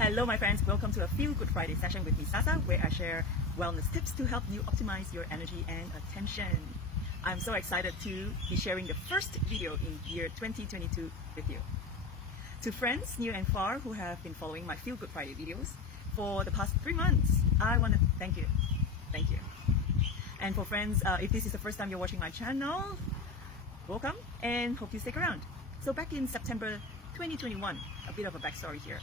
Hello my friends, welcome to a Feel Good Friday session with me Sasa, where I share wellness tips to help you optimize your energy and attention. I'm so excited to be sharing the first video in year 2022 with you. To friends near and far who have been following my Feel Good Friday videos for the past 3 months, I want to thank you. Thank you. And for friends, if this is the first time you're watching my channel, welcome and hope you stick around. So back in September 2021, a bit of a backstory here.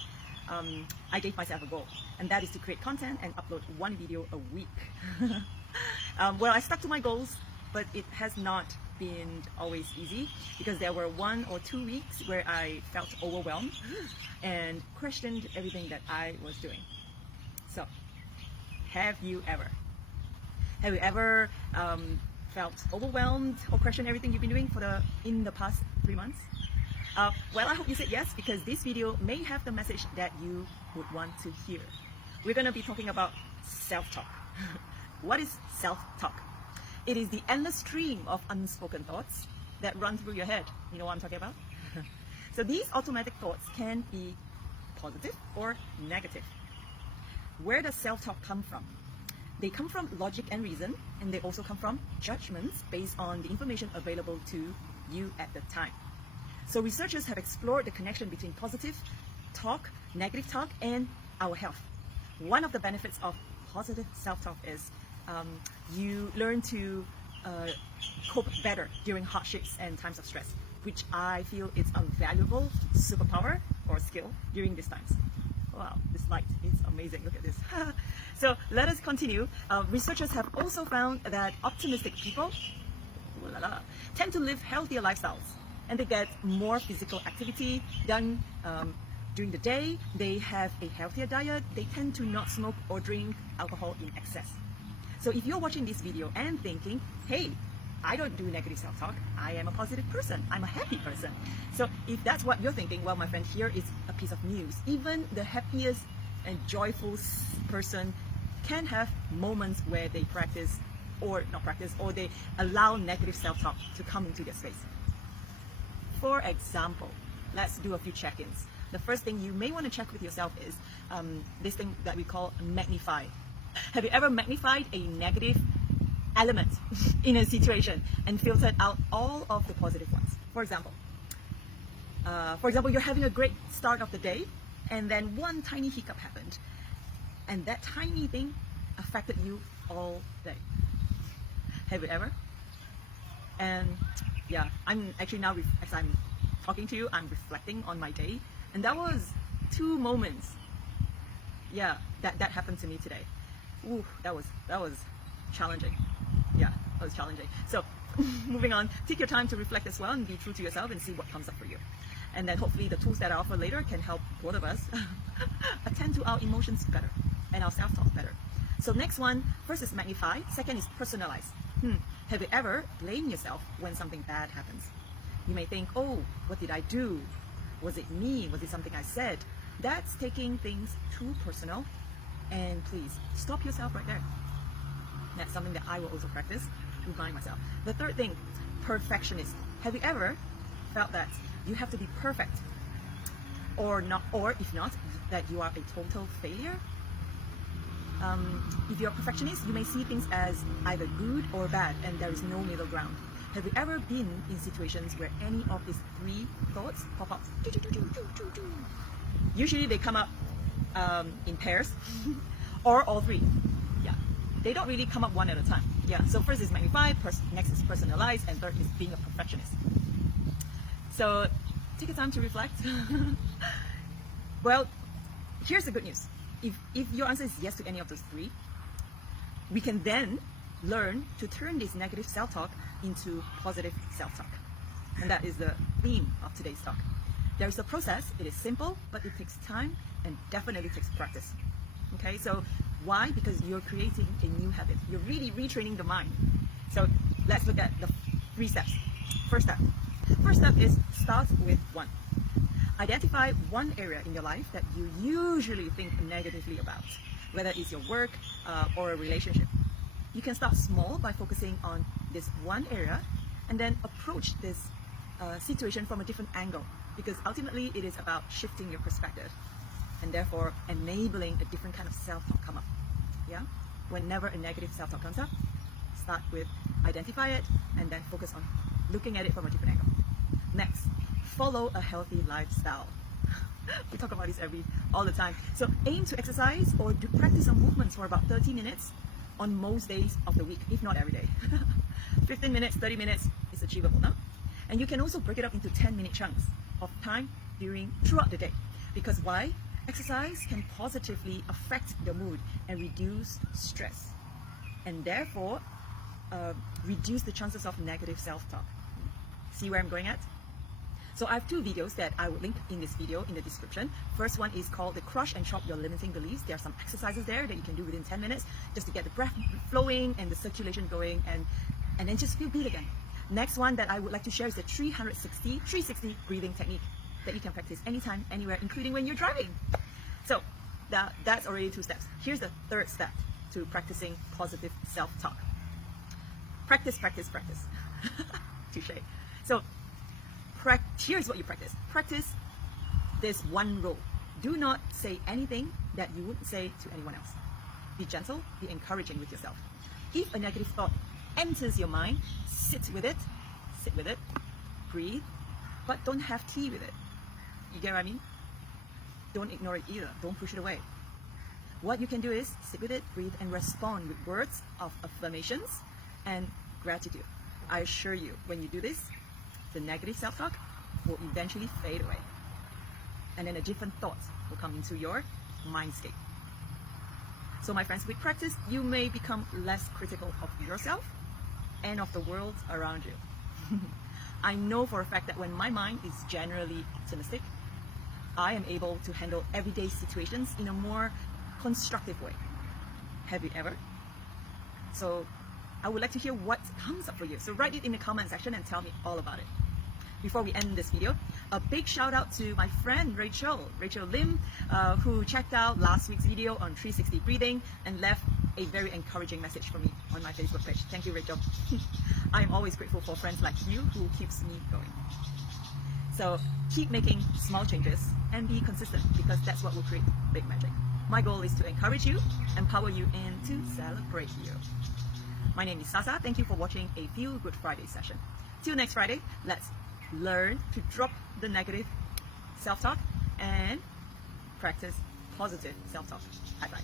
I gave myself a goal, and that is to create content and upload 1 video a week. Well, I stuck to my goals, but it has not been always easy because there were 1 or 2 weeks where I felt overwhelmed and questioned everything that I was doing. So, have you ever felt overwhelmed or questioned everything you've been doing in the past 3 months? Well, I hope you said yes, because this video may have the message that you would want to hear. We're going to be talking about self-talk. What is self-talk? It is the endless stream of unspoken thoughts that run through your head. You know what I'm talking about? So these automatic thoughts can be positive or negative. Where does self-talk come from? They come from logic and reason, and they also come from judgments based on the information available to you at the time. So researchers have explored the connection between positive talk, negative talk, and our health. One of the benefits of positive self-talk is you learn to cope better during hardships and times of stress, which I feel is a valuable superpower or skill during these times. Wow, this light is amazing. Look at this. So let us continue. Researchers have also found that optimistic people tend to live healthier lifestyles, and they get more physical activity done during the day. They have a healthier diet. They tend to not smoke or drink alcohol in excess. So if you're watching this video and thinking, hey, I don't do negative self-talk, I am a positive person, I'm a happy person. So if that's what you're thinking, well, my friend, here is a piece of news. Even the happiest and joyful person can have moments where they practice or not practice, or they allow negative self-talk to come into their space. For example, let's do a few check-ins. The first thing you may want to check with yourself is this thing that we call magnify. Have you ever magnified a negative element in a situation and filtered out all of the positive ones? For example, you're having a great start of the day, and then one tiny hiccup happened, and that tiny thing affected you all day. Have you ever? And yeah, I'm actually now, as I'm talking to you, I'm reflecting on my day, and that was 2 moments. Yeah, that happened to me today. Ooh, that was challenging. Yeah, that was challenging. So moving on, take your time to reflect as well and be true to yourself and see what comes up for you. And then hopefully the tools that I offer later can help both of us attend to our emotions better and our self-talk better. So next one, first is magnify, second is personalize. Have you ever blamed yourself when something bad happens? You may think, oh, what did I do? Was it me? Was it something I said? That's taking things too personal. And please, stop yourself right there. That's something that I will also practice to remind myself. The third thing, perfectionist. Have you ever felt that you have to be perfect? Or not, or if not, that you are a total failure? If you're a perfectionist, you may see things as either good or bad, and there is no middle ground. Have you ever been in situations where any of these 3 thoughts pop up? Usually they come up in pairs or all 3. Yeah, they don't really come up one at a time. Yeah, so first is magnify, next is personalize, and third is being a perfectionist. So take your time to reflect. Well, here's the good news. If your answer is yes to any of those 3, we can then learn to turn this negative self-talk into positive self-talk. And that is the theme of today's talk. There is a process. It is simple, but it takes time and definitely takes practice. Okay, so why? Because you're creating a new habit. You're really retraining the mind. So let's look at the 3 steps. First step is start with 1. Identify 1 area in your life that you usually think negatively about, whether it's your work or a relationship. You can start small by focusing on this 1 area and then approach this situation from a different angle, because ultimately it is about shifting your perspective. and therefore enabling a different kind of self-talk come up. Yeah? Whenever a negative self-talk comes up, start with identify it and then focus on looking at it from a different angle. Next, follow a healthy lifestyle. We talk about this all the time. So aim to exercise or do practice some movements for about 30 minutes on most days of the week, if not every day. 15 minutes, 30 minutes is achievable now. And you can also break it up into 10-minute chunks of time throughout the day. Because why? Exercise can positively affect the mood and reduce stress, and therefore reduce the chances of negative self-talk. See where I'm going at? So I have two videos that I will link in this video in the description. First one is called the Crush and Chop Your Limiting Beliefs. There are some exercises there that you can do within 10 minutes just to get the breath flowing and the circulation going, and then just feel good again. Next one that I would like to share is the 360 breathing technique that you can practice anytime, anywhere, including when you're driving. So that's already 2 steps. Here's the 3rd step to practicing positive self-talk. Practice, practice, practice. Touche. So here's what you practice. Practice this one rule. Do not say anything that you wouldn't say to anyone else. Be gentle, be encouraging with yourself. If a negative thought enters your mind, sit with it, breathe, but don't have tea with it. You get what I mean? Don't ignore it either. Don't push it away. What you can do is sit with it, breathe, and respond with words of affirmations and gratitude. I assure you, when you do this, the negative self-talk will eventually fade away. And then a different thought will come into your mindscape. So my friends, with practice, you may become less critical of yourself and of the world around you. I know for a fact that when my mind is generally optimistic, I am able to handle everyday situations in a more constructive way. Have you ever? So I would like to hear what comes up for you. So write it in the comment section and tell me all about it. Before we end this video, a big shout out to my friend Rachel Lim, who checked out last week's video on 360 breathing and left a very encouraging message for me on my Facebook page. Thank you, Rachel. I am always grateful for friends like you who keeps me going. So keep making small changes and be consistent, because that's what will create big magic. My goal is to encourage you, empower you, and to celebrate you. My name is Sasa. Thank you for watching a Feel Good Friday session. Till next Friday, let's learn to drop the negative self-talk and practice positive self-talk. High five.